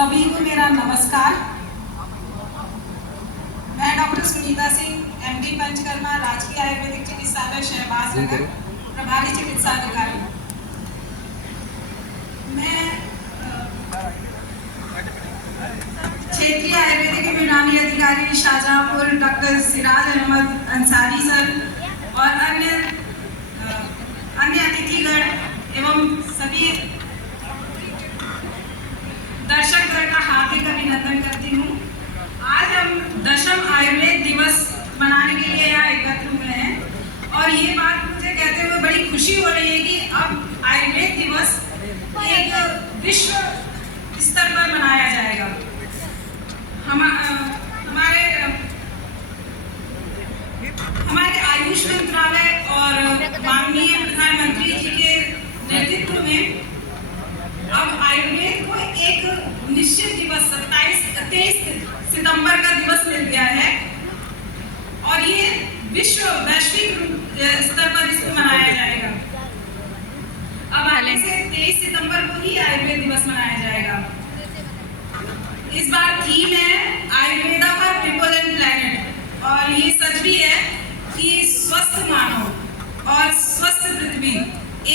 सभी को मेरा नमस्कार। मैं डॉक्टर सुनीता सिंह, एमडी पंचकर्मा, राजकीय आयुर्वेदिक चिकित्सालय शहबाज नगर, प्रभारी चिकित्सा अधिकारी। मैं क्षेत्रीय आयुर्वेदिक यूनानी अधिकारी शाहजहांपुर डॉक्टर सिराज अहमद अंसारी सर और अन्य अतिथिगण एवं सभी दर्शकगण का हार्दिक अभिनंदन करती हूँ। आज हम 10वां आयुर्वेद दिवस मनाने के लिए यहाँ एकत्र हुए हैं और ये बात मुझे कहते हुए बड़ी खुशी हो रही है कि अब आयुर्वेद दिवस एक विश्व स्तर पर मनाया जाएगा। हमारे आयुष मंत्रालय और माननीय प्रधानमंत्री जी के नेतृत्व में अब आयुर्वेद को एक निश्चित दिवस 23 सितंबर का दिवस मिल गया है और ये वैश्विक स्तर पर इसको मनाया जाएगा। अब आगे से 23 सितंबर को ही आयुर्वेद दिवस मनाया जाएगा। इस बार थीम है Ayurveda for people and planet और ये सच भी है कि स्वस्थ मानव और स्वस्थ पृथ्वी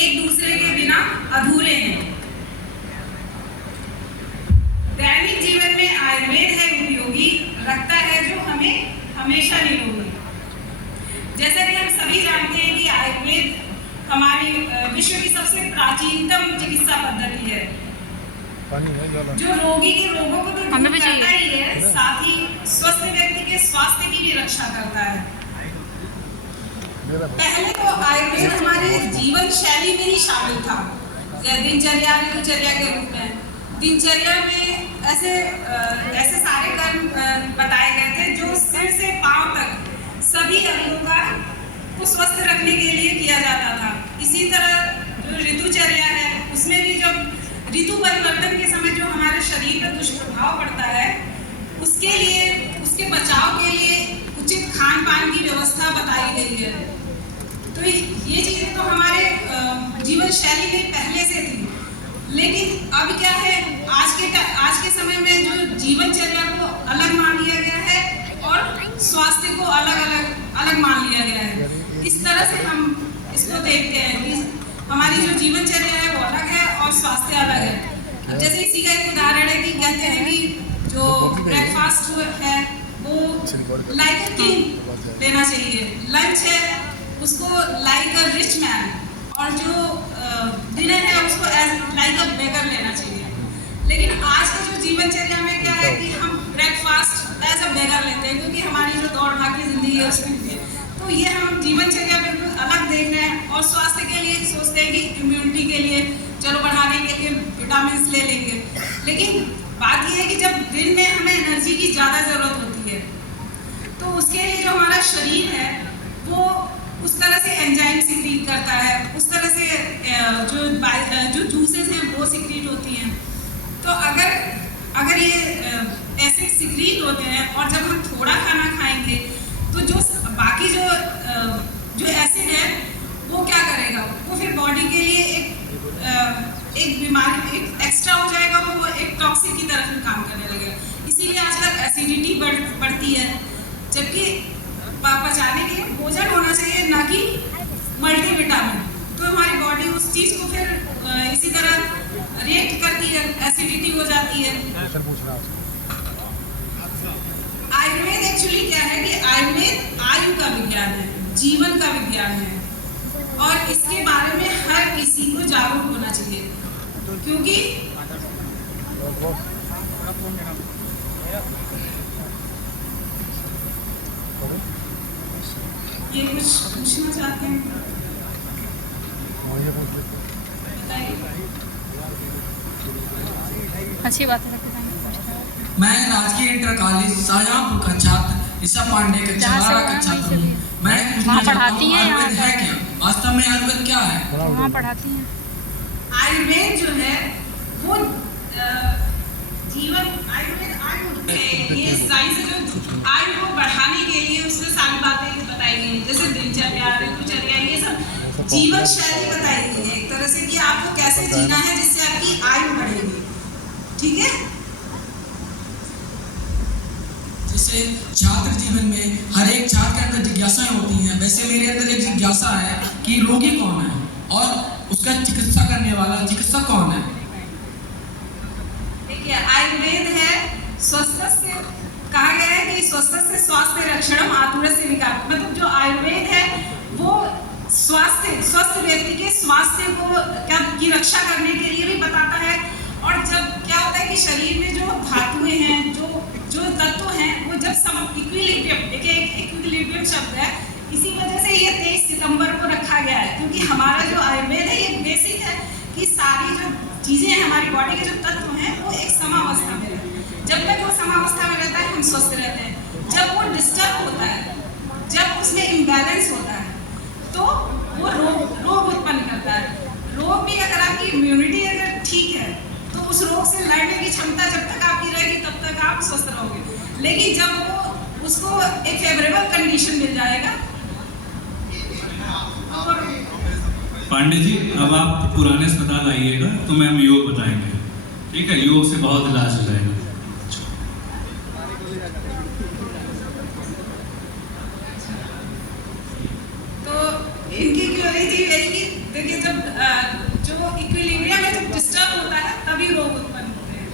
एक दूसरे के बिना अधूरे हैं। दैनिक जीवन में आयुर्वेद है उपयोगी, रखता है जो हमें हमेशा निरोगी। जैसा कि हम सभी जानते हैं कि आयुर्वेद हमारी विश्व की सबसे प्राचीनतम चिकित्सा पद्धति है जो रोगी के रोगों को तो दूर करता ही है, साथ ही स्वस्थ व्यक्ति के स्वास्थ्य की भी रक्षा करता है। पहले तो आयुर्वेद हमारे जीवन शैली में ही शामिल था, दिनचर्या ऋतुचर्या के रूप में। दिनचर्या में ऐसे सारे कर्म बताए गए थे जो सिर से पांव तक सभी अंगों को स्वस्थ रखने के लिए किया जाता था। इसी तरह जो ऋतुचर्या है उसमें भी जब ऋतु परिवर्तन के समय जो हमारे शरीर पर दुष्प्रभाव पड़ता है उसके लिए, उसके बचाव के लिए उचित खान पान की व्यवस्था बताई गई है। तो ये चीजें तो हमारे जीवन शैली में पहले से थी, लेकिन अब क्या है, आज के समय में जो जीवनचर्या को अलग मान लिया गया है और स्वास्थ्य को अलग मान लिया गया है। इस तरह से हम इसको देखते हैं कि हमारी जो जीवनचर्या है वो अलग है और स्वास्थ्य अलग है। अब जैसे इसी का एक उदाहरण है कि कहते हैं कि जो ब्रेकफास्ट है वो लाइक अ किंग लेना चाहिए, लंच है उसको लाइक अ रिच मैन और जो डिनर है उसको एज लाइक अ बेगर लेना चाहिए। लेकिन आज के जो जीवनचर्या में क्या है कि हम ब्रेकफास्ट एज अ बेगर लेते हैं क्योंकि हमारी जो दौड़ भाग की जिंदगी है उसमें भी है। तो ये हम जीवनचर्या बिल्कुल अलग देख रहे हैं और स्वास्थ्य के लिए सोचते हैं कि इम्यूनिटी के लिए चलो बढ़ाने के लिए विटामिन ले लेंगे। लेकिन बात यह है कि जब दिन में हमें एनर्जी की ज़्यादा ज़रूरत होती है तो उसके लिए जो हमारा शरीर है वो उस तरह से एंजाइम सिक्रीट करता है, उस तरह से जो जूसेस हैं वो सिक्रीट होती हैं। तो अगर ये ऐसे सिक्रीट होते हैं और जब हम थोड़ा खाना खाएंगे तो जो बाकी जो एसिड है वो क्या करेगा, वो फिर बॉडी के लिए एक बीमारी एक एक्स्ट्रा हो जाएगा, वो एक टॉक्सिक की तरफ काम करने लगेगा। इसीलिए आजकल एसिडिटी बढ़ती है, जबकि पचाने के लिए भोजन होना चाहिए ना कि मल्टीविटामिन। तो हमारी बॉडी उस चीज को फिर इसी तरह रिएक्ट करती है, एसिडिटी हो जाती है। आयुर्वेद एक्चुअली क्या है कि आयुर्वेद आयु का विज्ञान है, जीवन का विज्ञान है और इसके बारे में हर किसी को जागरूक होना चाहिए क्योंकि ये कुछ पूछना चाहते हैं? अच्छी बात है। मैं राजकीय इंटर कॉलेज शाहजहांपुर का छात्र ईशा पांडे का छात्रा का छात्र हूँ। मैं वहाँ पढ़ाती हैं आयुर्वेद है क्या, वास्तव में आयुर्वेद क्या है? वहाँ पढ़ाती हैं। आयुर्वेद जो है वो ये साइंस जो आयु को बढ़ाने के लिए उसमें सारी बातें बताई गई, जैसे दिनचर्या ऋतुचर्या ये सब जीवन शैली बताई गई है एक तरह से कि आपको कैसे जीना है जिससे आपकी आयु बढ़ेगी। ठीक है, जैसे छात्र जीवन में हर एक छात्र के अंदर जिज्ञासाएं होती हैं, वैसे मेरे अंदर एक जिज्ञासा है कि रोगी कौन है और उसका चिकित्सा करने वाला चिकित्सक कौन है। देखिए, आयुर्वेद है स्वस्थ से, कहा गया है कि स्वस्थ से स्वास्थ्य रक्षणम आतुरस्य विकार, मतलब जो आयुर्वेद है वो स्वस्थ व्यक्ति के स्वास्थ्य को की रक्षा करने के लिए भी बताता है। और जब क्या होता है कि शरीर में जो धातुएं हैं, जो तत्व हैं, वो जब इक्विलिब्रियम, देखिए एक इक्विलिब्रियम शब्द है, इसी वजह से ये 23 सितंबर को रखा गया है, क्योंकि हमारा जो आयुर्वेद है ये बेसिक है कि सारी जो चीजें हैं हमारी बॉडी के जो तत्व हैं वो एक समावस्था में रहते हैं। जब तक वो समावस्था में रहता है हम स्वस्थ रहते हैं। जब वो डिस्टर्ब होता है, जब उसमें इम्बैलेंस होता है तो वो रोग उत्पन्न करता है। रोग भी अगर आपकी इम्यूनिटी अगर ठीक है तो उस रोग से लड़ने की क्षमता जब तक आपकी रहेगी तब तक आप स्वस्थ रहोगे। लेकिन जब वो उसको एक फेवरेबल कंडीशन मिल जाएगा। पांडे जी, अब आप पुराने अस्पताल आइएगा तो मैम योग बताएंगे, ठीक है? योग से बहुत इलाज हो जाएगा। इनकी क्योरी थी यही कि देखिए, जब जो इक्विलिब्रियम है जब डिस्टर्ब होता है तभी रोग उत्पन्न होते हैं।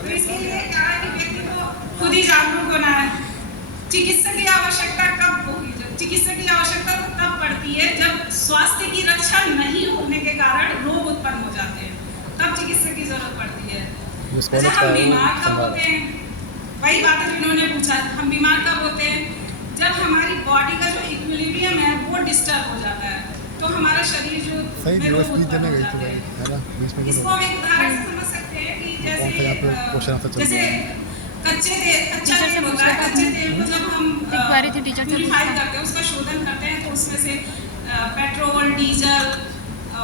तो इसके लिए क्या है कि व्यक्ति को खुद ही जागरूक होना है। चिकित्सक की आवश्यकता कब होगी? जब चिकित्सक की आवश्यकता तो तब पड़ती है जब स्वास्थ्य की रक्षा नहीं होने के कारण रोग उत्पन्न हो जाते हैं, तब चिकित्सक की जरूरत पड़ती है। अच्छा, हम बीमार कब होते हैं? वही बात है जो इन्होंने पूछा, हम बीमार कब होते हैं? जब हमारी बॉडी का जो इक्विलिब्रियम है वो डिस्टर्ब हो जाता है, तो हमारा शरीर जो रोग उत्पन्न हो जाते हैं। इसको हम एक उदाहरण से समझ सकते हैं कि जैसे कच्चा तेल होता है, कच्चे तेल को जब हम प्यूरिफाई करते हैं, उसका शोधन करते हैं, तो उसमें से पेट्रोल, डीजल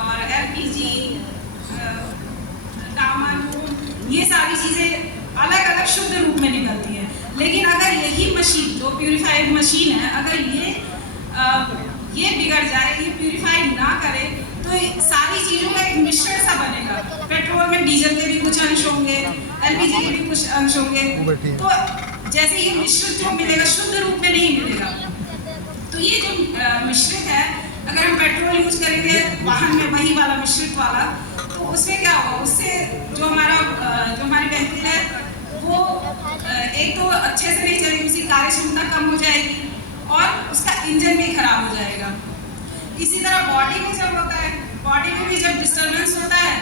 और एलपीजी, दामन, ये सारी चीज़ें अलग अलग शुद्ध रूप में निकलती है। लेकिन अगर यही मशीन, जो प्यूरिफाइड मशीन है, अगर ये बिगड़ जाए, ये प्यूरिफाइड ना करे, तो सारी चीज़ों का एक मिश्रण सा बनेगा। पेट्रोल में डीजल के भी कुछ अंश होंगे, एलपीजी के भी कुछ अंश होंगे, तो जैसे ये मिश्रित जो मिलेगा शुद्ध रूप में नहीं मिलेगा। तो ये जो मिश्रित है, अगर हम पेट्रोल यूज करेंगे वाहन में वही वाला मिश्रित वाला, तो उससे क्या होगा? उससे जो हमारी व्हीकल है वो एक तो अच्छे से नहीं चलेगी, उसकी कार्य क्षमता कम हो जाएगी और उसका इंजन भी खराब हो जाएगा। इसी तरह बॉडी में जब होता है, बॉडी में भी जब डिस्टर्बेंस होता है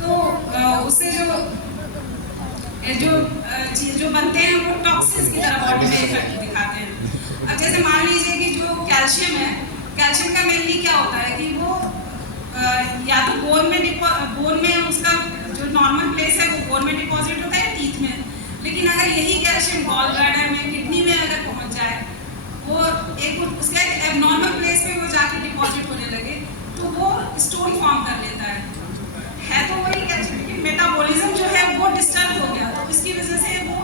तो उससे जो बनते हैं वो टॉक्सिन्स की तरह बॉडी में इफेक्ट दिखाते हैं। अब जैसे मान लीजिए कि जो कैल्शियम है, कैल्शियम का मेनली क्या होता है कि वो या तो बोन में उसका जो नॉर्मल प्लेस है वो बोन में डिपॉजिट होता है, टीथ में। लेकिन अगर यही कैल्शियम गॉल ब्लैडर में, किडनी में अगर पहुंच जाए, वो एक उसका एक एबनॉर्मल प्लेस पे वो जाके डिपॉजिट होने लगे, तो वो स्टोन फॉर्म कर लेता है तो वही कैल्शियम, लेकिन मेटाबॉलिज्म जो है वो डिस्टर्ब हो गया, तो इसकी वजह से वो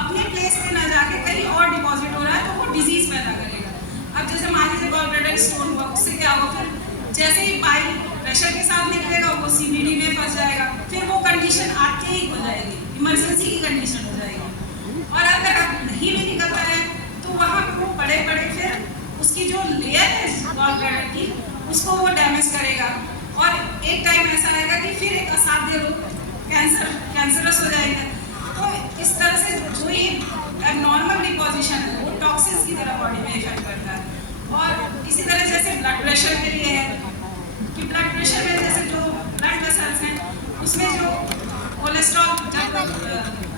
अपने प्लेस पे ना जाके कहीं और डिपॉजिट हो रहा है, तो वो डिजीज पैदा करेगा। अब जैसे मान लीजिए गॉल ब्लैडर स्टोन हुआ, उससे क्या होगा? फिर जैसे ही बाइल प्रेशर के साथ निकलेगा वो सीबीडी में फंस जाएगा, फिर वो कंडीशन आते ही हो जाएगी, इमरजेंसी की कंडीशन हो जाएगी। और अगर नहीं भी निकलता है तो वहाँ वो बड़े फिर उसकी जो लेयर है गॉल ब्लैडर की, उसको वो डैमेज करेगा और एक टाइम ऐसा आएगा कि फिर एक असाध्य रोग कैंसरस हो जाएगा। तो इस तरह से जो ये एबनॉर्मल डिपोजिशन है वो टॉक्सिन्स की तरह बॉडी में इफेक्ट करता है। और इसी तरह जैसे ब्लड प्रेशर के लिए है कि ब्लड प्रेशर में जैसे जो ब्लड वेसल्स हैं उसमें जो कोलेस्ट्रॉल, जब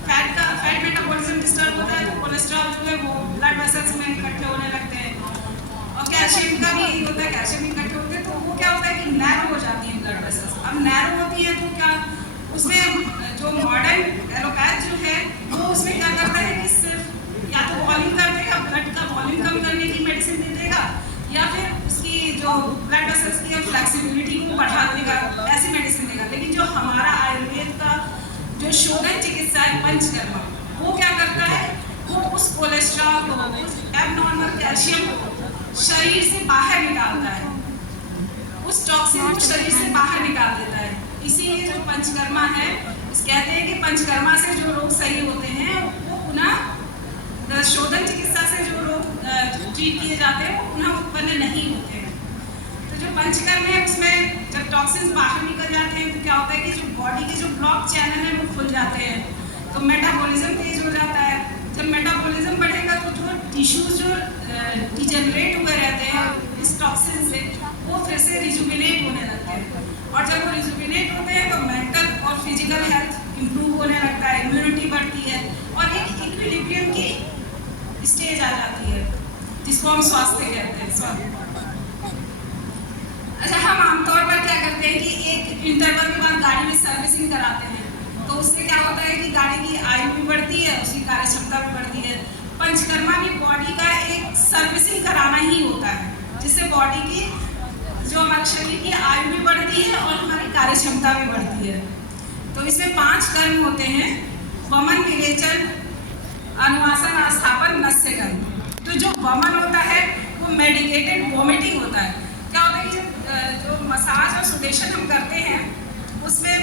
फैट मेटाबॉलिज्म डिस्टर्ब होता है तो कोलेस्ट्रॉल जो है वो ब्लड वेसल्स में इकट्ठे होने लगते हैं। और कैल्शियम का भी यही होता है, कैल्शियम इकट्ठे होते हैं तो वो क्या होता है कि नैरो हो जाती है ब्लड वेसल्स। अब नैरो होती है तो क्या उसमें जो मॉडर्न एलोपैथ जो है वो उसमें क्या करता है कि सिर्फ या तो वॉल्यूम कर देगा, ब्लड का वॉल्यूम कम करने की मेडिसिन दे देगा, या फिर उसकी जो ब्लड वेसल्स की फ्लेक्सिबिलिटी को बढ़ा देगा, ऐसी मेडिसिन देगा। लेकिन जो हमारा आयुर्वेद का जो शोधन चिकित्सा है पंचकर्मा, वो क्या करता है? वो उस कोलेस्ट्रॉल को, उस एबनॉर्मल कैल्शियम को शरीर से बाहर निकालता है, उस टॉक्सिन को शरीर से बाहर निकाल देता है। इसीलिए जो पंचकर्मा है कहते हैं कि पंचकर्मा से जो रोग सही होते हैं वो पुनः शोधन चिकित्सा से जो रोग ट्रीट किए जाते हैं वो पुनः उत्पन्न नहीं होते हैं। तो जो पंचकर्म है उसमें जब टॉक्सिन्स बाहर निकल जाते हैं तो क्या होता है कि जो बॉडी के जो ब्लॉक चैनल है वो खुल जाते हैं, तो मेटाबॉलिज्म तेज हो जाता है। जब मेटाबॉलिज्म बढ़ेगा तो जो टिश्यूज जो डिजेनरेट हुए रहते हैं इस टॉक्सिन से वो फिर से रिजुविनेट होने लगते हैं, और जब वो रिजुविनेट होते हैं तो मेंटल और फिजिकल हेल्थ इंप्रूव होने लगता है, इम्यूनिटी बढ़ती है और एक इक्विलिब्रियम की स्टेज आ जाती है जिसको हम स्वास्थ्य कहते हैं। अच्छा, हम आमतौर पर क्या करते हैं कि एक इंटरवल के बाद गाड़ी में सर्विसिंग कराते हैं, तो उससे क्या होता है कि गाड़ी की आयु भी बढ़ती है, उसकी कार्य क्षमता भी बढ़ती है। पंचकर्मा भी बॉडी का एक सर्विसिंग कराना ही होता है जिससे बॉडी की जो हमारे शरीर की आयु भी बढ़ती है और हमारी कार्य क्षमता भी बढ़ती है। तो इसमें 5 कर्म होते हैं: वमन, विरेचन, अनुवासन, आस्थापन, नस्य कर्म। तो जो वमन होता है वो मेडिकेटेड वोमिटिंग होता है। क्या होता है कि जो मसाज और सुदेशन हम करते हैं उसमें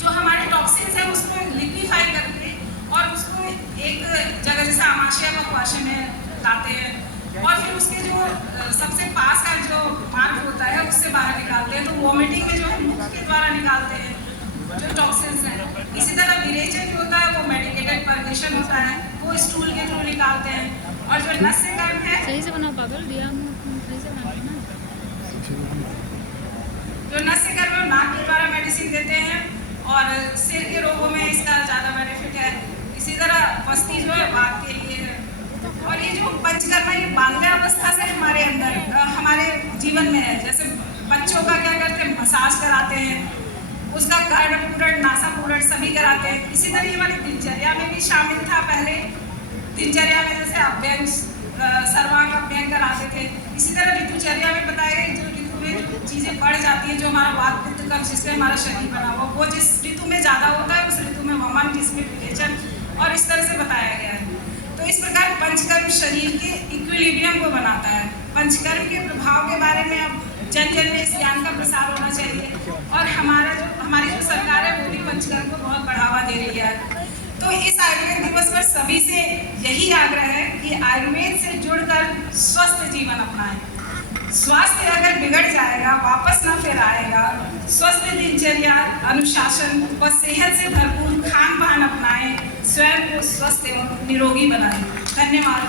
जो हमारे टॉक्सिन्स हैं उसको लिक्विफाई करके और उसको एक जगह जैसे आमाशय पक्वाशय में लाते हैं और फिर उसके जो सबसे पास का जो मार्ग होता है उससे बाहर निकालते हैं। तो वोमिटिंग में जो है मुख के द्वारा निकालते हैं जो टॉक्सिन्स हैं। इसी तरह विरेचन जो होता है वो मेडिकेटेड परगेशन होता है, वो स्टूल के थ्रू निकालते हैं। और जो नस्य कर्म है, सही से बना पागल दिया सही से बना ना। जो नस्य कर्म है नाक के द्वारा मेडिसिन देते हैं और सिर के रोगों में इसका ज़्यादा बेनिफिट है। इसी तरह बस्ती जो है बात के लिए है। और ये जो पंचकर्मा ये बाल्यावस्था से हमारे अंदर हमारे जीवन में है। जैसे बच्चों का क्या करते हैं, मसाज कराते हैं, उसका कर्ण पूरण, नासा पूरण सभी कराते हैं। इसी तरह ये हमारी दिनचर्या में भी शामिल था। पहले दिनचर्या में जैसे अभ्यंग, सर्वांग अभ्यंग कराते थे। इसी तरह ऋतुचर्या में बताया गया जो ऋतु में जो चीज़ें बढ़ जाती हैं, जो हमारा वात पित्त कफ जिससे हमारा शरीर बना हुआ वो जिस ऋतु में ज़्यादा होता है उस ऋतु में वमन, जिसमें विरेचन, और इस तरह से बताया गया है। तो इस प्रकार पंचकर्म शरीर के इक्विलिब्रियम को बनाता है। पंचकर्म के प्रभाव के बारे में अब जन जन में इस ज्ञान का प्रसार होना चाहिए और हमारी जो सरकार है वो भी पंचकर्म को बहुत बढ़ावा दे रही है। तो इस आयुर्वेद दिवस पर सभी से यही आग्रह है कि आयुर्वेद से जुड़कर स्वस्थ जीवन अपनाएं। स्वास्थ्य अगर बिगड़ जाएगा वापस ना फिर आएगा। स्वस्थ दिनचर्या, अनुशासन व सेहत से भरपूर खान पान अपनाएं, स्वयं को स्वस्थ एवं निरोगी बनाएं। धन्यवाद।